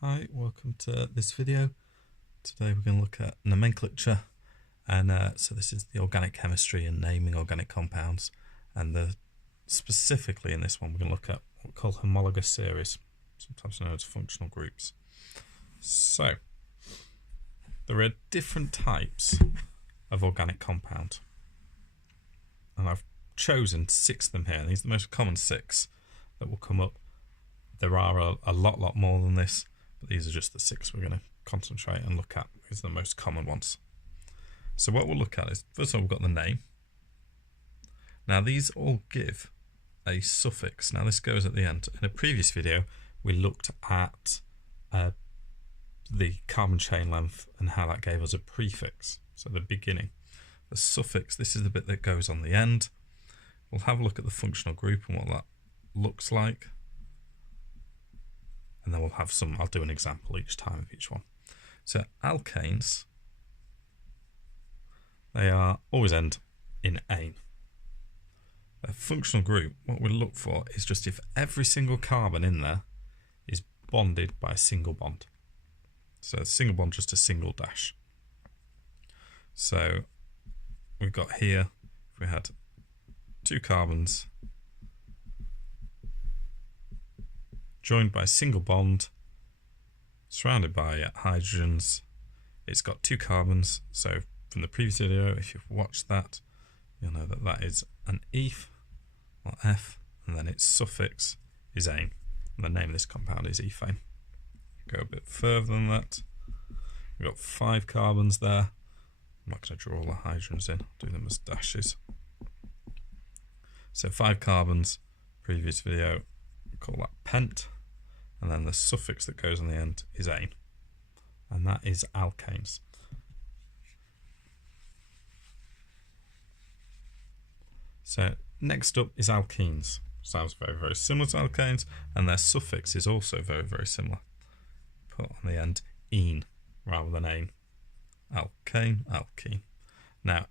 Hi, welcome to this video. Today we're going to look at nomenclature, and so this is the organic chemistry and naming organic compounds, and specifically in this one we're going to look at what we call homologous series, sometimes known as functional groups. So there are different types of organic compound, and I've chosen 6 of them here. These are the most common 6 that will come up. There are a lot more than this, but these are just the 6 we're going to concentrate and look at. These are the most common ones. So what we'll look at is, first of all, we've got the name. Now these all give a suffix. Now this goes at the end. In a previous video we looked at the carbon chain length and how that gave us a prefix, so the beginning. The suffix, this is the bit that goes on the end. We'll have a look at the functional group and what that looks like. And then we'll have I'll do an example each time of each one. So alkanes, they always end in ane. A functional group, what we'll look for is just if every single carbon in there is bonded by a single bond. So a single bond, just a single dash. So we've got here, if we had 2 carbons joined by a single bond, surrounded by hydrogens. It's got 2 carbons, so from the previous video, if you've watched that, you'll know that that is an eth, or F, and then its suffix is ane, and the name of this compound is ethane. Go a bit further than that, we've got 5 carbons there. I'm not going to draw all the hydrogens in, I'll do them as dashes. So 5 carbons, previous video, we call that pent. And then the suffix that goes on the end is ane, and that is alkanes. So next up is alkenes. Sounds very similar to alkanes, and their suffix is also very similar. Put on the end ene rather than ane. Alkane, alkene. Now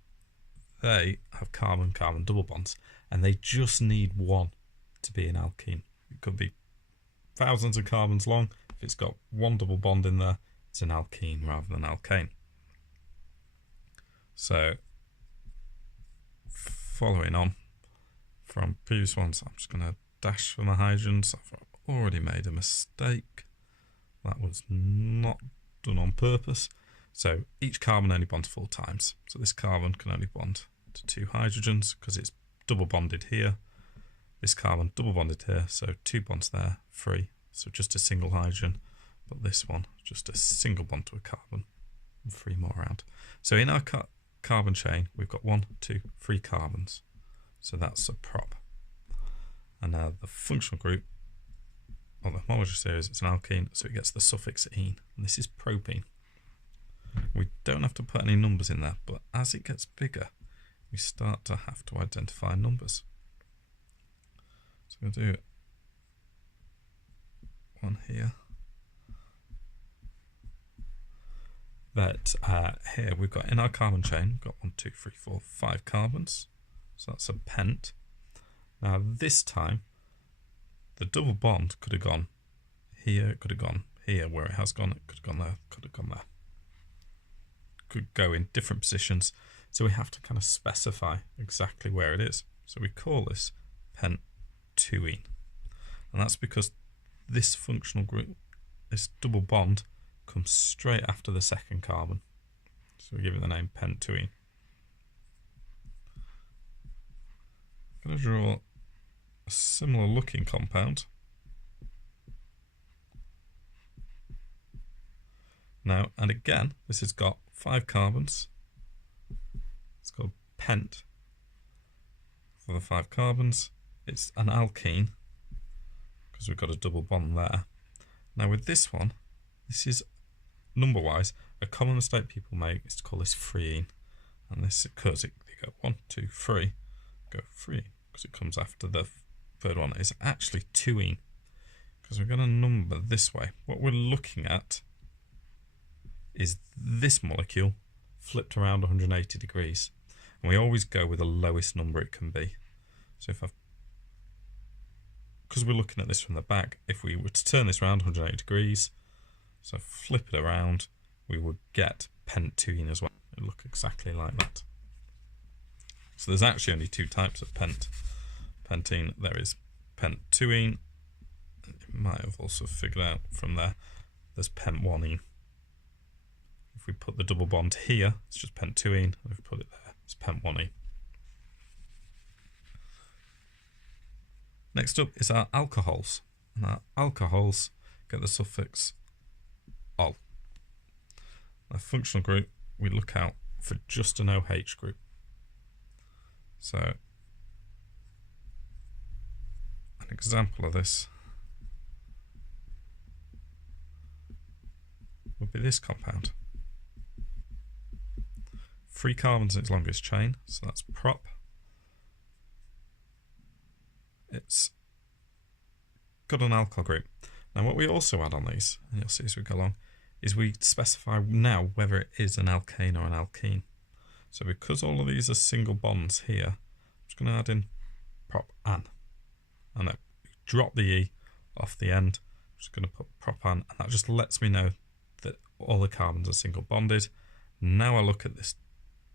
they have carbon-carbon double bonds, and they just need one to be an alkene. It could be thousands of carbons long. If it's got one double bond in there, it's an alkene rather than alkane. So following on from previous ones, I'm just going to dash for my hydrogens. I've already made a mistake. That was not done on purpose. So each carbon only bonds 4 times. So this carbon can only bond to 2 hydrogens because it's double bonded here. This carbon double bonded here, so 2 bonds there, 3, so just a single hydrogen, but this one, just a single bond to a carbon, and 3 more around. So in our carbon chain, we've got 1, 2, 3 carbons, so that's a prop. And now the functional group, or the homologous series, it's an alkene, so it gets the suffix ene, and this is propene. We don't have to put any numbers in there, but as it gets bigger, we start to have to identify numbers. So we'll do one here. But here we've got in our carbon chain, we've got 1, 2, 3, 4, 5 carbons. So that's a pent. Now this time, the double bond could have gone here, it could have gone here where it has gone, it could have gone there, could have gone there. Could go in different positions. So we have to kind of specify exactly where it is. So we call this pent 2ene, and that's because this functional group, this double bond, comes straight after the second carbon, so we give it the name pent 2ene. I'm going to draw a similar looking compound. Now, and again, this has got 5 carbons. It's called pent for the 5 carbons. It's an alkene because we've got a double bond there. Now with this one, this is number-wise, a common mistake people make is to call this 3ene, and this because they go 1, 2, 3, go 3 because it comes after the third one. It's actually 2ene because we're going to number this way. What we're looking at is this molecule flipped around 180 degrees, and we always go with the lowest number it can be. So if because we're looking at this from the back, if we were to turn this around 180 degrees, So flip it around, we would get pent-2ene as well. It would look exactly like that. So there's actually only two types of pentene. There is pent-2ene. You might have also figured out from there, there's pent-1ene. If we put the double bond here, it's just pent-2ene. If we put it there, it's pent-1ene. Next up is our alcohols. And our alcohols get the suffix -ol. Our functional group, we look out for just an OH group. So, an example of this would be this compound. 3 carbons in its longest chain, so that's prop. It's got an alkyl group. Now what we also add on these, and you'll see as we go along, is we specify now whether it is an alkane or an alkene. So because all of these are single bonds here, I'm just going to add in prop-an. And I drop the E off the end. I'm just going to put prop-an, and that just lets me know that all the carbons are single bonded. Now I look at this,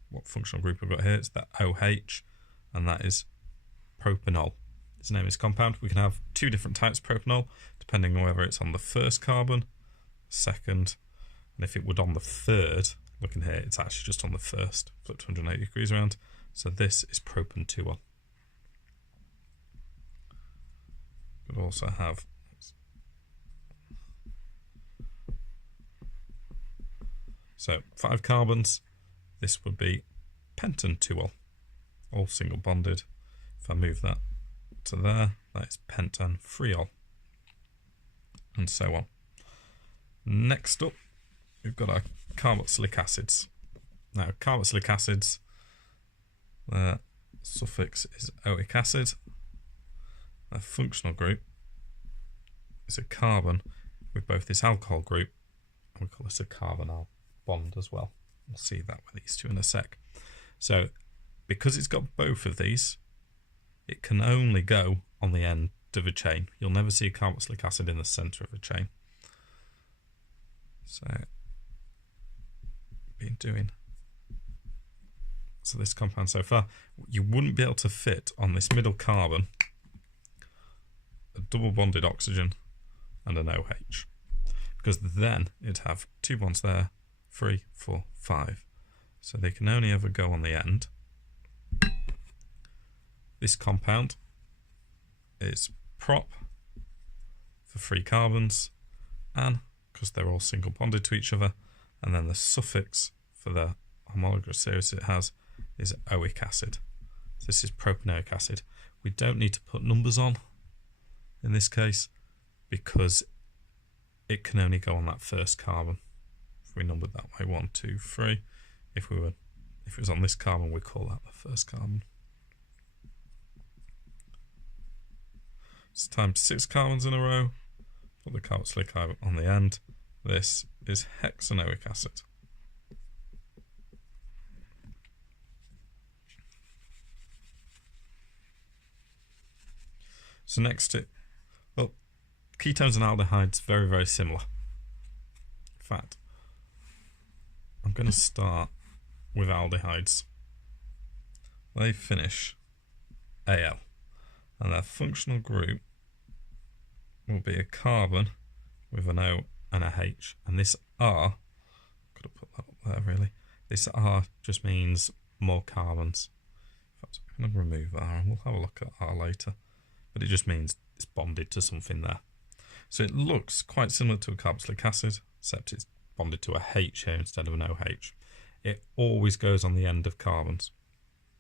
what functional group we've got here, it's the OH, and that is propanol. Its name is compound. We can have 2 different types of propanol, depending on whether it's on the first carbon, second, and if it would on the third, looking here, it's actually just on the first, flip 280 degrees around. So this is propan-2ol. Could also have so 5 carbons, this would be pentan-2ol, all single bonded. If I move that to there, that is pentan-3ol, and so on. Next up, we've got our carboxylic acids. Now, carboxylic acids, the suffix is oic acid. Their functional group is a carbon with both this alcohol group, and we call this a carbonyl bond as well. We'll see that with these two in a sec. So, because it's got both of these, it can only go on the end of a chain. You'll never see a carboxylic acid in the centre of a chain. So, been doing. So this compound so far, you wouldn't be able to fit on this middle carbon a double bonded oxygen and an OH, because then it'd have 2 bonds there, 3, 4, 5. So they can only ever go on the end. This compound is prop for 3 carbons, and because they're all single bonded to each other, and then the suffix for the homologous series it has is oic acid. So this is propanoic acid. We don't need to put numbers on in this case because it can only go on that first carbon. If we numbered that way, 1, 2, 3. If it was on this carbon, we call that the first carbon. It's times 6 carbons in a row. Put the carboxylic on the end. This is hexanoic acid. So next ketones and aldehydes, very, very similar. In fact, I'm going to start with aldehydes. They finish Al, and their functional group will be a carbon with an O and a H, and this R, could have put that up there really, this R just means more carbons. In fact, I'm going to remove R and we'll have a look at R later, but it just means it's bonded to something there. So it looks quite similar to a carboxylic acid, except it's bonded to a H here instead of an OH. It always goes on the end of carbons,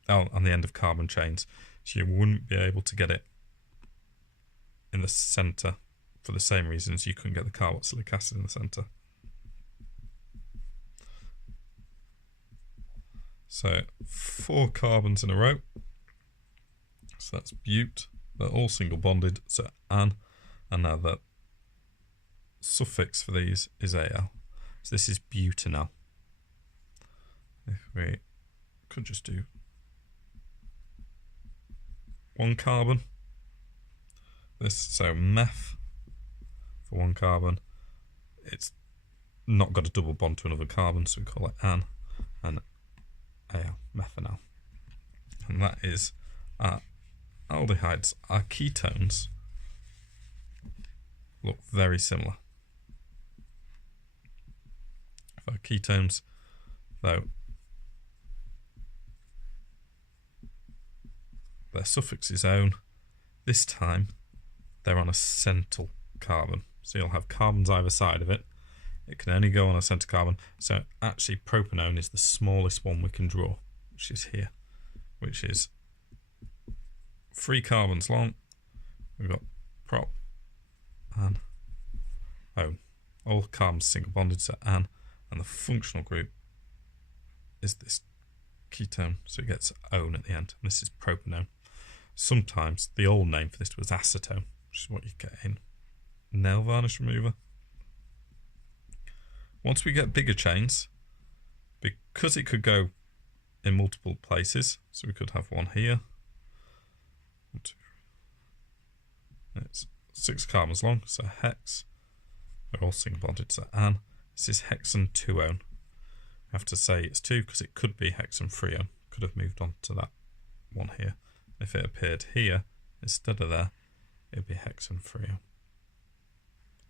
on the end of carbon chains, so you wouldn't be able to get it in the centre for the same reasons you couldn't get the carboxylic acid in the centre. So 4 carbons in a row, so that's bute, they're all single bonded, so an, and now the suffix for these is Al, so this is butanol. If we could just do 1 carbon, this, so meth for 1 carbon, it's not got a double bond to another carbon, so we call it an and Al, methanal. And that is our aldehydes. Our ketones look very similar. For ketones, though, their suffix is -one. This time, they're on a central carbon. So you'll have carbons either side of it. It can only go on a centre carbon. So actually, propanone is the smallest one we can draw, which is here, which is 3 carbons long. We've got prop and O. All carbons single bonded to an, and the functional group is this ketone, so it gets -one at the end. And this is propanone. Sometimes the old name for this was acetone, which is what you get in nail varnish remover. Once we get bigger chains, because it could go in multiple places, so we could have one here. 1, 2, 3. It's 6 carbons long, so hex. They're all single bonded to an. This is hexane 2-one. We have to say it's 2 because it could be hexane 3-one. Could have moved on to that one here. If it appeared here instead of there, it would be hexane 3-one.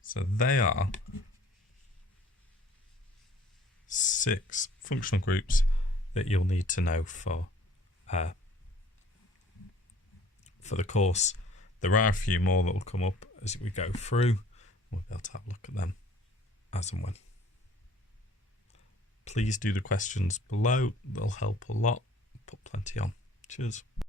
So they are 6 functional groups that you'll need to know for the course. There are a few more that will come up as we go through. We'll be able to have a look at them as and when. Please do the questions below. They'll help a lot. Put plenty on. Cheers.